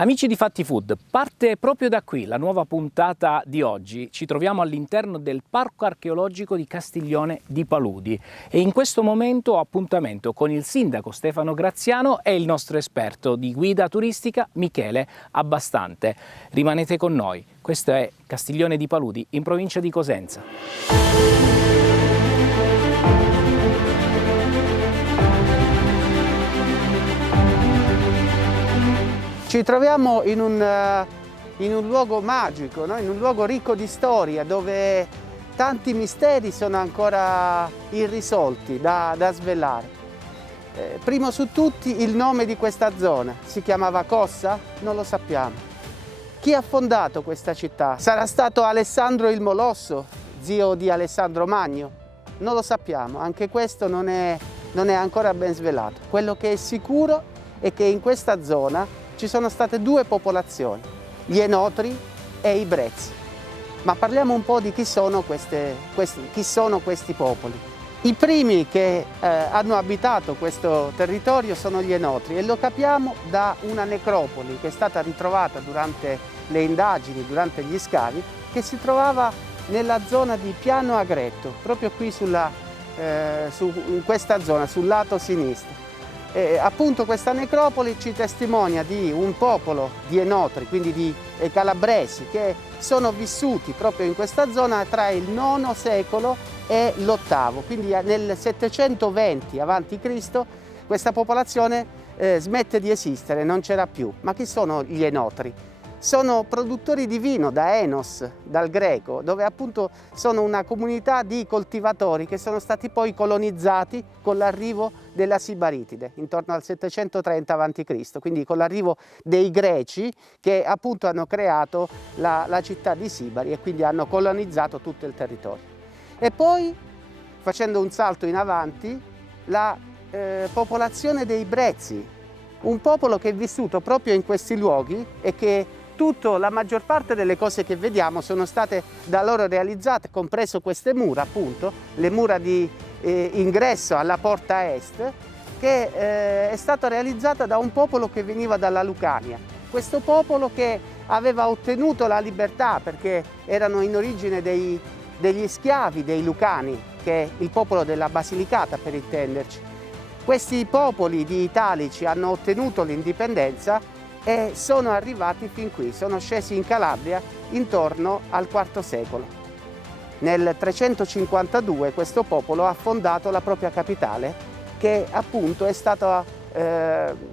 Amici di Fatti Food, parte proprio da qui la nuova puntata di oggi. Ci troviamo all'interno del Parco Archeologico di Castiglione di Paludi e in questo momento ho appuntamento con il sindaco Stefano Graziano e il nostro esperto di guida turistica Michele Abbastante. Rimanete con noi, questo è Castiglione di Paludi in provincia di Cosenza. Ci troviamo in un luogo magico, no? In un luogo ricco di storia, dove tanti misteri sono ancora irrisolti da svelare. Primo su tutti il nome di questa zona. Si chiamava Cossa? Non lo sappiamo. Chi ha fondato questa città? Sarà stato Alessandro il Molosso, zio di Alessandro Magno? Non lo sappiamo, anche questo non è ancora ben svelato. Quello che è sicuro è che in questa zona ci sono state due popolazioni, gli Enotri e i Brezzi. Ma parliamo un po' di chi sono questi popoli. I primi che hanno abitato questo territorio sono gli Enotri e lo capiamo da una necropoli che è stata ritrovata durante le indagini, durante gli scavi, che si trovava nella zona di Piano Agretto, proprio qui in questa zona, sul lato sinistro. Appunto questa necropoli ci testimonia di un popolo di Enotri, quindi di calabresi, che sono vissuti proprio in questa zona tra il IX secolo e l'VIII, quindi nel 720 a.C. questa popolazione smette di esistere, non c'era più. Ma chi sono gli Enotri? Sono produttori di vino, da enos, dal greco, dove appunto sono una comunità di coltivatori che sono stati poi colonizzati con l'arrivo della Sibaritide, intorno al 730 a.C., quindi con l'arrivo dei greci che appunto hanno creato la città di Sibari e quindi hanno colonizzato tutto il territorio. E poi, facendo un salto in avanti, la popolazione dei Brezzi, un popolo che è vissuto proprio in questi luoghi e che la maggior parte delle cose che vediamo sono state da loro realizzate, compreso queste mura, appunto, le mura di ingresso alla porta est, che è stata realizzata da un popolo che veniva dalla Lucania. Questo popolo che aveva ottenuto la libertà perché erano in origine degli schiavi dei Lucani, che è il popolo della Basilicata per intenderci. Questi popoli di Italici hanno ottenuto l'indipendenza e sono arrivati fin qui, sono scesi in Calabria intorno al IV secolo. Nel 352 questo popolo ha fondato la propria capitale, che appunto è stata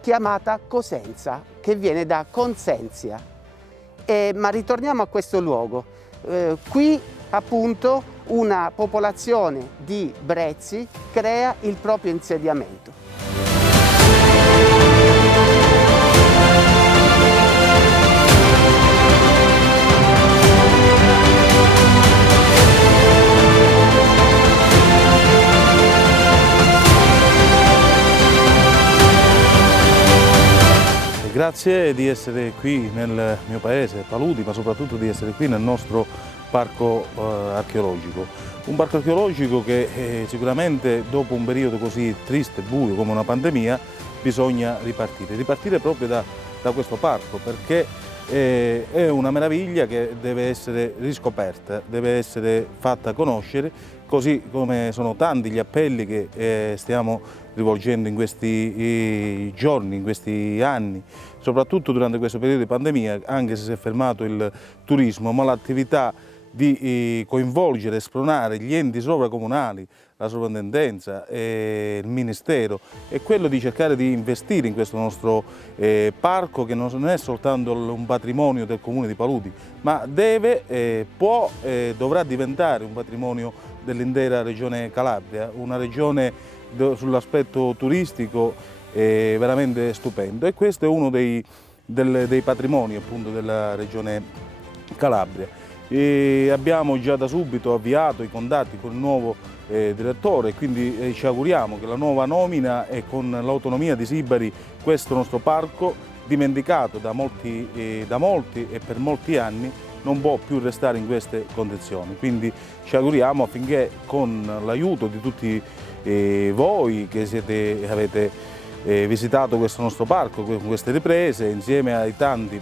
chiamata Cosenza, che viene da Consenzia. Ma ritorniamo a questo luogo. Qui appunto una popolazione di Brezzi crea il proprio insediamento. Grazie di essere qui nel mio paese, Paludi, ma soprattutto di essere qui nel nostro parco archeologico. Un parco archeologico che sicuramente dopo un periodo così triste e buio come una pandemia bisogna ripartire proprio da questo parco, perché è una meraviglia che deve essere riscoperta, deve essere fatta conoscere, così come sono tanti gli appelli che stiamo rivolgendo in questi giorni, in questi anni, soprattutto durante questo periodo di pandemia, anche se si è fermato il turismo, ma l'attività di coinvolgere e spronare gli enti sovracomunali, la sovrintendenza e il Ministero, è quello di cercare di investire in questo nostro parco, che non è soltanto un patrimonio del Comune di Paludi, ma dovrà diventare un patrimonio dell'intera regione Calabria, una regione sull'aspetto turistico veramente stupendo, e questo è uno dei patrimoni appunto della regione Calabria. Abbiamo già da subito avviato i contatti con il nuovo direttore, quindi ci auguriamo che la nuova nomina e con l'autonomia di Sibari questo nostro parco, dimenticato da molti e per molti anni, non può più restare in queste condizioni. Quindi ci auguriamo affinché con l'aiuto di tutti voi che avete visitato questo nostro parco con queste riprese insieme ai tanti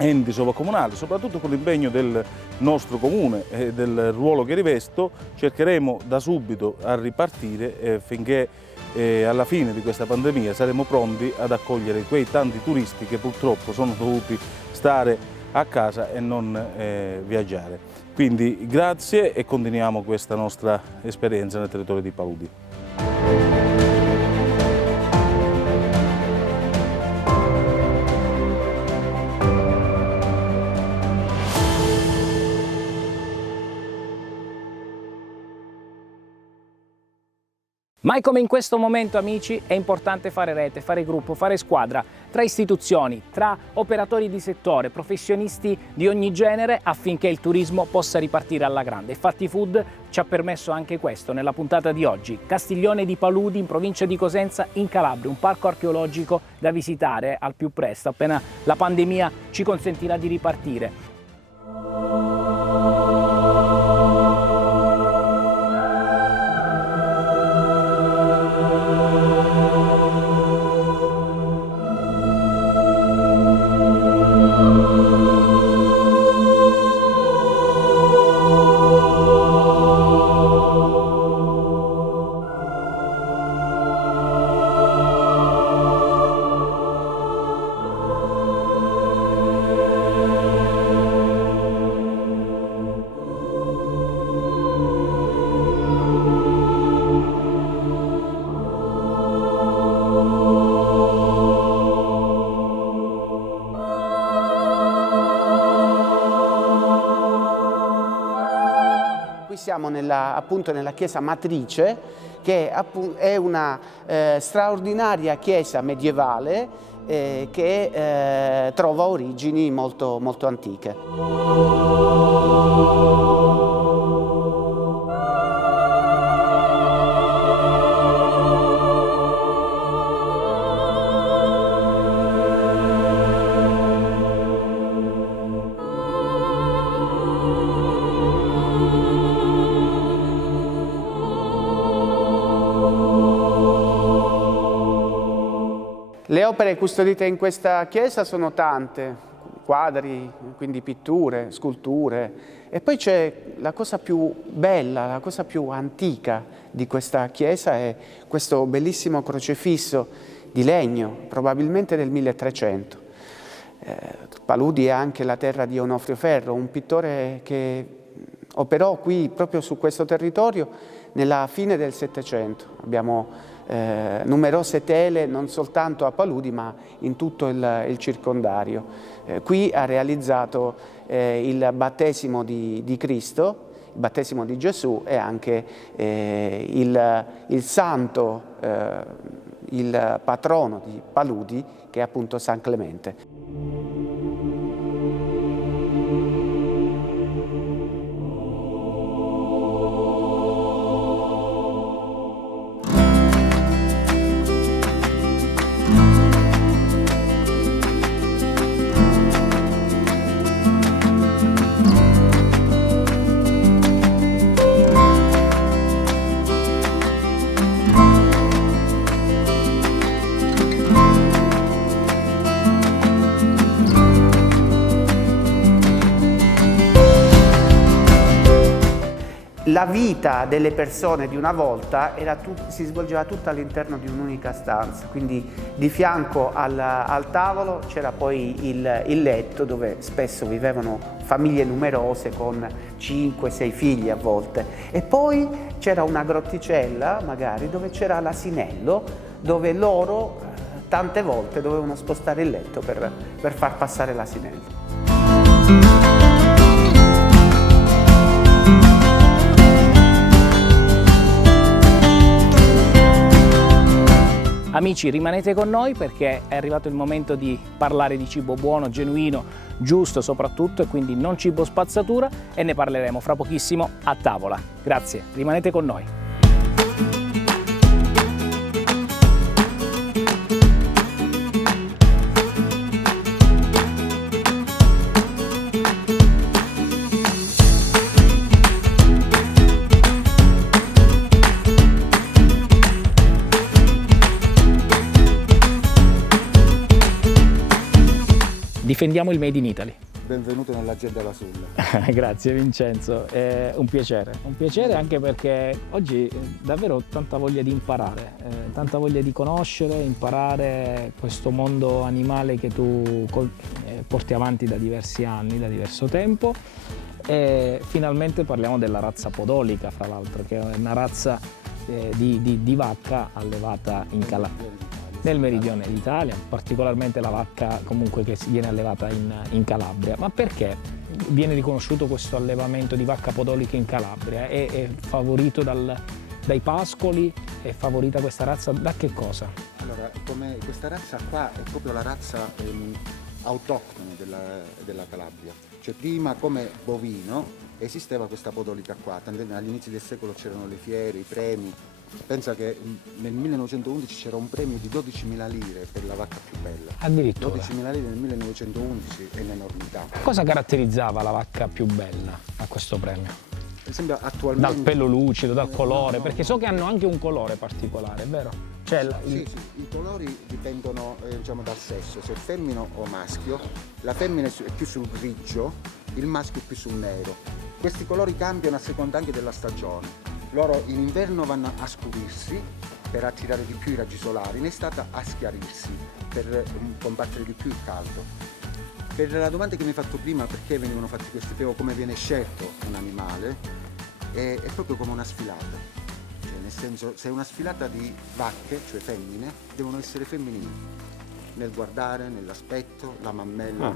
enti sovracomunali, soprattutto con l'impegno del nostro comune e del ruolo che rivesto, cercheremo da subito a ripartire finché alla fine di questa pandemia saremo pronti ad accogliere quei tanti turisti che purtroppo sono dovuti stare a casa e non viaggiare. Quindi grazie e continuiamo questa nostra esperienza nel territorio di Paludi. Mai come in questo momento, amici, è importante fare rete, fare gruppo, fare squadra tra istituzioni, tra operatori di settore, professionisti di ogni genere affinché il turismo possa ripartire alla grande. Fatti Food ci ha permesso anche questo nella puntata di oggi. Castiglione di Paludi in provincia di Cosenza in Calabria, un parco archeologico da visitare al più presto, appena la pandemia ci consentirà di ripartire. Siamo appunto nella chiesa matrice, che è una straordinaria chiesa medievale che trova origini molto, molto antiche. Le opere custodite in questa chiesa sono tante, quadri, quindi pitture, sculture, e poi c'è la cosa più bella, la cosa più antica di questa chiesa è questo bellissimo crocefisso di legno, probabilmente del 1300. Paludi è anche la terra di Onofrio Ferro, un pittore che operò qui proprio su questo territorio nella fine del Settecento. Abbiamo numerose tele non soltanto a Paludi ma in tutto il circondario. Qui ha realizzato il battesimo di Cristo, il battesimo di Gesù e anche il santo, il patrono di Paludi che è appunto San Clemente. La vita delle persone di una volta si svolgeva tutta all'interno di un'unica stanza, quindi di fianco al tavolo c'era poi il letto dove spesso vivevano famiglie numerose con 5-6 figli a volte, e poi c'era una grotticella magari dove c'era l'asinello dove loro tante volte dovevano spostare il letto per far passare l'asinello. Amici, rimanete con noi perché è arrivato il momento di parlare di cibo buono, genuino, giusto soprattutto, e quindi non cibo spazzatura, e ne parleremo fra pochissimo a tavola. Grazie, rimanete con noi. difendiamo il Made in Italy. Benvenuto nell'azienda La Sulla. Grazie Vincenzo, è un piacere anche perché oggi davvero ho tanta voglia di imparare, tanta voglia di conoscere, imparare questo mondo animale che tu porti avanti da diversi anni, da diverso tempo, e finalmente parliamo della razza podolica, fra l'altro, che è una razza di vacca allevata in Calabria. Nel meridione d'Italia, particolarmente la vacca comunque che viene allevata in Calabria. Ma perché viene riconosciuto questo allevamento di vacca podolica in Calabria? È favorito dai pascoli? È favorita questa razza da che cosa? Allora, questa razza qua è proprio la razza autoctone della Calabria. Cioè prima come bovino esisteva questa podolica qua, agli inizi del secolo c'erano le fiere, i premi. Pensa che nel 1911 c'era un premio di 12.000 lire per la vacca più bella. Addirittura. 12.000 lire nel 1911 è un'enormità. Cosa caratterizzava la vacca più bella a questo premio? Per esempio attualmente... Dal pelo lucido, dal colore, no, perché so che hanno anche un colore particolare, è vero? Cioè, sì, i colori dipendono diciamo, dal sesso, se è femmino o maschio. La femmina è più sul grigio, il maschio è più sul nero. Questi colori cambiano a seconda anche della stagione. Loro in inverno vanno a scurirsi per attirare di più i raggi solari, in estate a schiarirsi per combattere di più il caldo. Per la domanda che mi hai fatto prima, perché venivano fatti questi premi, come viene scelto un animale, è proprio come una sfilata. Cioè, nel senso, se è una sfilata di vacche, cioè femmine, devono essere femminili. Nel guardare, nell'aspetto, la mammella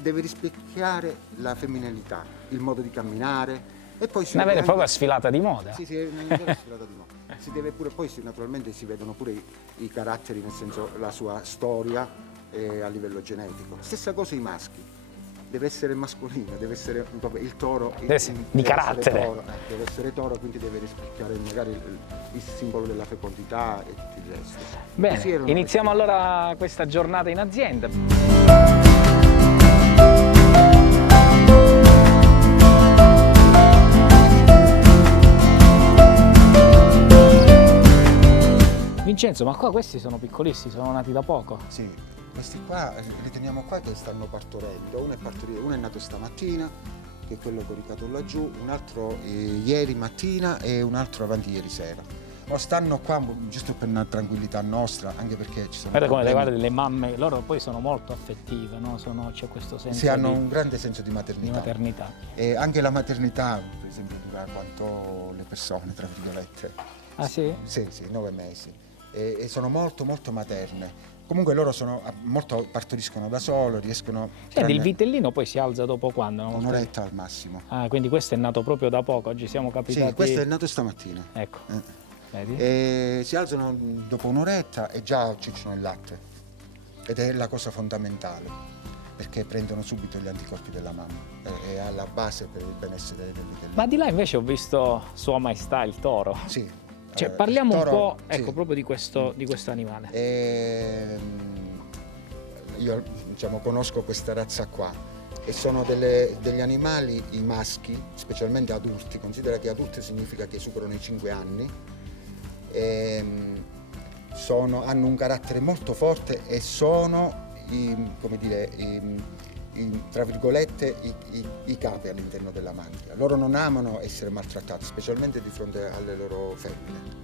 deve rispecchiare la femminilità, il modo di camminare. E poi una vera e propria sfilata di moda. Sì, è una vera sfilata di moda. Si deve pure, poi naturalmente si vedono pure i caratteri, nel senso la sua storia a livello genetico. Stessa cosa i maschi. Deve essere mascolino, deve essere il toro. Di carattere. Deve essere toro, quindi deve rispecchiare magari il simbolo della fecondità e tutto il resto. Bene, iniziamo allora questa giornata in azienda. Vincenzo, ma qua questi sono piccolissimi, sono nati da poco. Sì, questi qua li teniamo qua che stanno partorendo. Uno è nato stamattina, che è quello coricato laggiù, un altro ieri mattina e un altro avanti ieri sera. No, stanno qua giusto per una tranquillità nostra, anche perché ci sono... Guarda come le mamme, loro poi sono molto affettive, no? C'è questo senso sì, hanno un grande senso di maternità. E anche la maternità, per esempio, dura quanto le persone, tra virgolette. Ah sì? Sì, 9 mesi. E sono molto materne. Comunque loro partoriscono da solo, riescono... Senti, il vitellino poi si alza dopo quando? Un'oretta al massimo. Ah, quindi questo è nato proprio da poco, oggi siamo capitati... Sì, questo è nato stamattina. Ecco. Vedi? E si alzano dopo un'oretta e già ciucciano il latte. Ed è la cosa fondamentale, perché prendono subito gli anticorpi della mamma. È alla base per il benessere del vitellino. Ma di là invece ho visto Sua Maestà, il toro. Sì. Cioè, parliamo toro, un po', ecco, sì. proprio di questo animale. Io diciamo, conosco questa razza qua e sono degli animali, i maschi, specialmente adulti, considera che adulti significa che superano i 5 anni, hanno un carattere molto forte e sono, tra virgolette, i capi all'interno della mantia. Loro non amano essere maltrattati, specialmente di fronte alle loro femmine.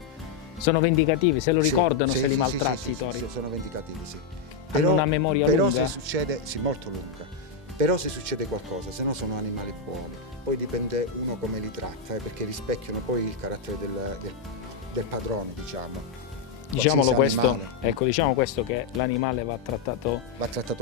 Sono vendicativi, se lo ricordano, se li maltratti i tori? Sì, sono vendicativi, sì. Hanno una memoria lunga? Però se succede, sì, molto lunga. Però se succede qualcosa, se no sono animali buoni. Poi dipende uno come li tratta, perché rispecchiano poi il carattere del padrone, diciamo. Diciamolo questo, ecco, diciamo questo, che l'animale va trattato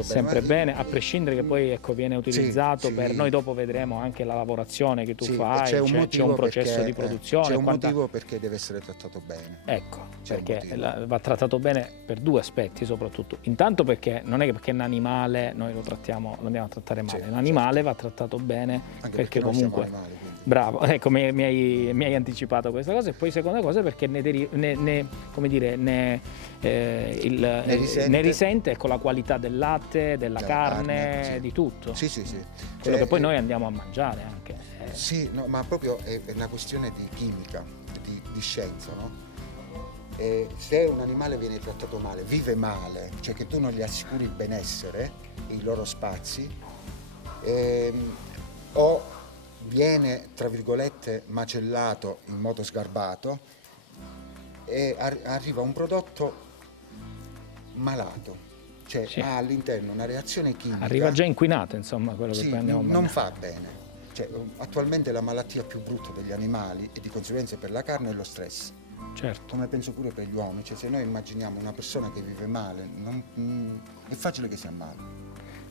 sempre bene, a prescindere che poi ecco, viene utilizzato per noi, dopo vedremo anche la lavorazione che tu fai, c'è un processo di produzione. C'è un motivo perché deve essere trattato bene. Ecco, perché va trattato bene per due aspetti soprattutto. Intanto perché non è che perché è un animale noi lo andiamo a trattare male, l'animale va trattato bene anche perché comunque... Animali, bravo, ecco, mi hai anticipato questa cosa. E poi seconda cosa perché ne risente ecco, la qualità del latte, della carne, sì. Di tutto. Sì. Quello che poi noi andiamo a mangiare anche. Sì, no, ma proprio è una questione di chimica, di scienza, no? Se un animale viene trattato male, vive male, cioè che tu non gli assicuri il benessere, i loro spazi, o viene, tra virgolette, macellato in modo sgarbato, e arriva un prodotto malato, cioè Sì. ha all'interno una reazione chimica. Arriva già inquinato, insomma, quello che Sì, poi andiamo a non mangiare. fa bene. Cioè, attualmente la malattia più brutta degli animali e di conseguenza per la carne è lo stress. Certo. Come penso pure per gli uomini, cioè se noi immaginiamo una persona che vive male, è facile che sia male.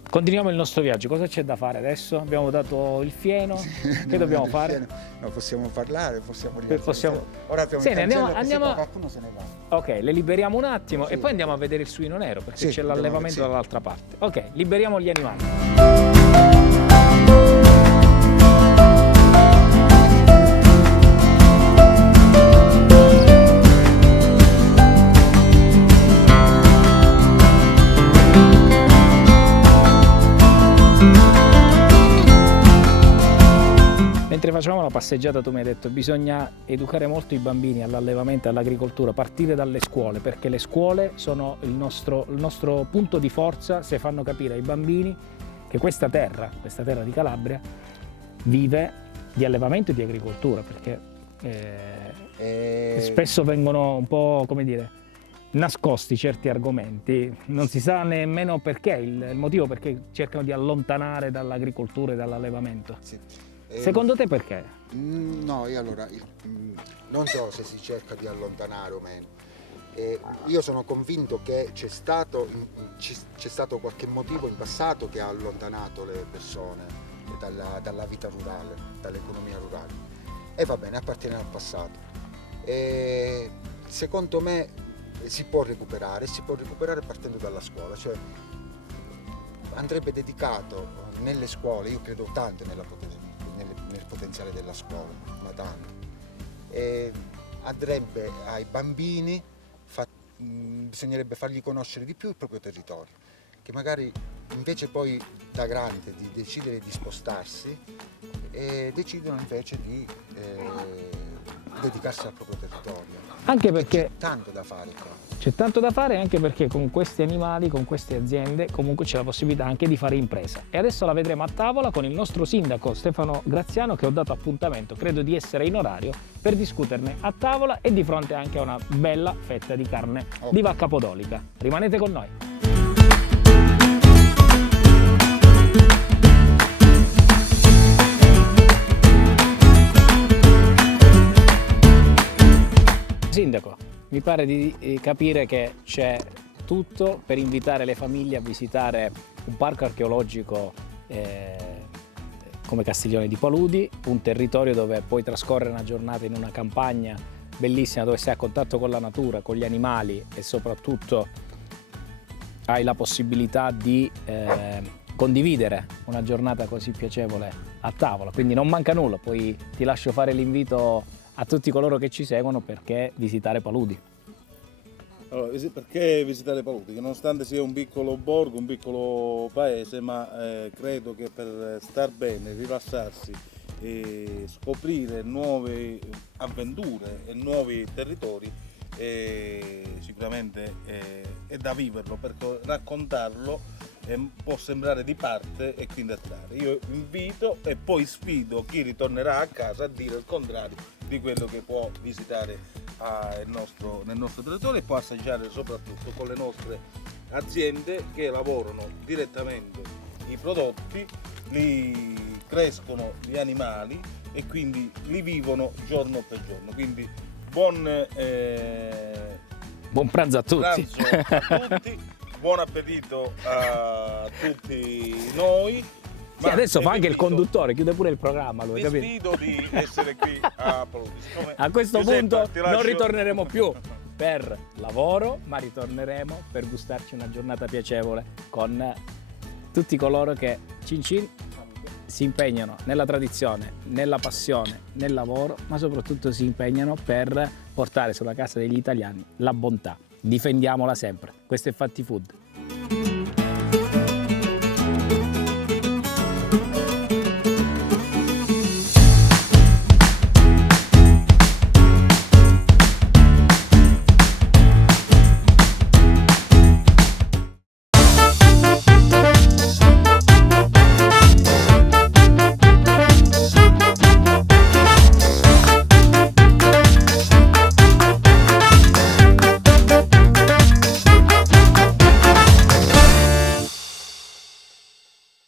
Continuiamo il nostro viaggio, cosa c'è da fare adesso? Abbiamo dato il fieno, che dobbiamo fare? No, possiamo parlare, possiamo Possiamo- Ora abbiamo Sì, il ne andiamo- cancello, andiamo- così qualcuno se ne va. Ok, le liberiamo un attimo Sì. e poi andiamo a vedere il suino nero perché Sì, c'è andiamo a l'allevamento vedere, sì. dall'altra parte. Ok, liberiamo gli animali. Mentre facevamo la passeggiata tu mi hai detto bisogna educare molto i bambini all'allevamento e all'agricoltura, partire dalle scuole, perché le scuole sono il nostro punto di forza se fanno capire ai bambini che questa terra di Calabria, vive di allevamento e di agricoltura, perché spesso vengono un po', come dire, nascosti certi argomenti, non si sa nemmeno perché, il motivo perché cercano di allontanare dall'agricoltura e dall'allevamento. Sì. Secondo te perché? No, io allora non so se si cerca di allontanare o meno. Io sono convinto che c'è stato qualche motivo in passato che ha allontanato le persone dalla vita rurale, dall'economia rurale. E va bene, appartiene al passato. Secondo me si può recuperare partendo dalla scuola, cioè andrebbe dedicato nelle scuole, io credo tanto nel potenziale della scuola, ma tanto. Andrebbe ai bambini, bisognerebbe fargli conoscere di più il proprio territorio, che magari invece poi da grande di decidere di spostarsi, decidono invece di dedicarsi al proprio territorio. Anche perché C'è tanto da fare qua. c'è tanto da fare, anche perché con questi animali, con queste aziende, comunque c'è la possibilità anche di fare impresa. E adesso la vedremo a tavola con il nostro sindaco Stefano Graziano, che ho dato appuntamento, credo di essere in orario, per discuterne a tavola e di fronte anche a una bella fetta di carne di vacca podolica. Rimanete con noi. Sindaco, mi pare di capire che c'è tutto per invitare le famiglie a visitare un parco archeologico come Castiglione di Paludi, un territorio dove puoi trascorrere una giornata in una campagna bellissima dove sei a contatto con la natura, con gli animali e soprattutto hai la possibilità di condividere una giornata così piacevole a tavola, quindi non manca nulla, poi ti lascio fare l'invito a tutti coloro che ci seguono perché visitare Paludi. Allora, perché visitare Paludi? Che nonostante sia un piccolo borgo, un piccolo paese, ma credo che per star bene, rilassarsi e scoprire nuove avventure e nuovi territori, sicuramente è da viverlo, perché raccontarlo può sembrare di parte e quindi attrarre. Io invito e poi sfido chi ritornerà a casa a dire il contrario di quello che può visitare nel nostro territorio e può assaggiare soprattutto con le nostre aziende che lavorano direttamente i prodotti, li crescono gli animali e quindi li vivono giorno per giorno. Quindi buon pranzo a tutti. Pranzo a tutti, buon appetito a tutti noi. Sì, adesso fa anche il conduttore, chiude pure il programma, lui, capito? Vi sfido di essere qui a Paludi. A questo Giuseppe, punto ti lascio. non ritorneremo più per lavoro, ma ritorneremo per gustarci una giornata piacevole con tutti coloro che cin cin si impegnano nella tradizione, nella passione, nel lavoro, ma soprattutto si impegnano per portare sulla casa degli italiani la bontà. Difendiamola sempre. Questo è Fatti Food.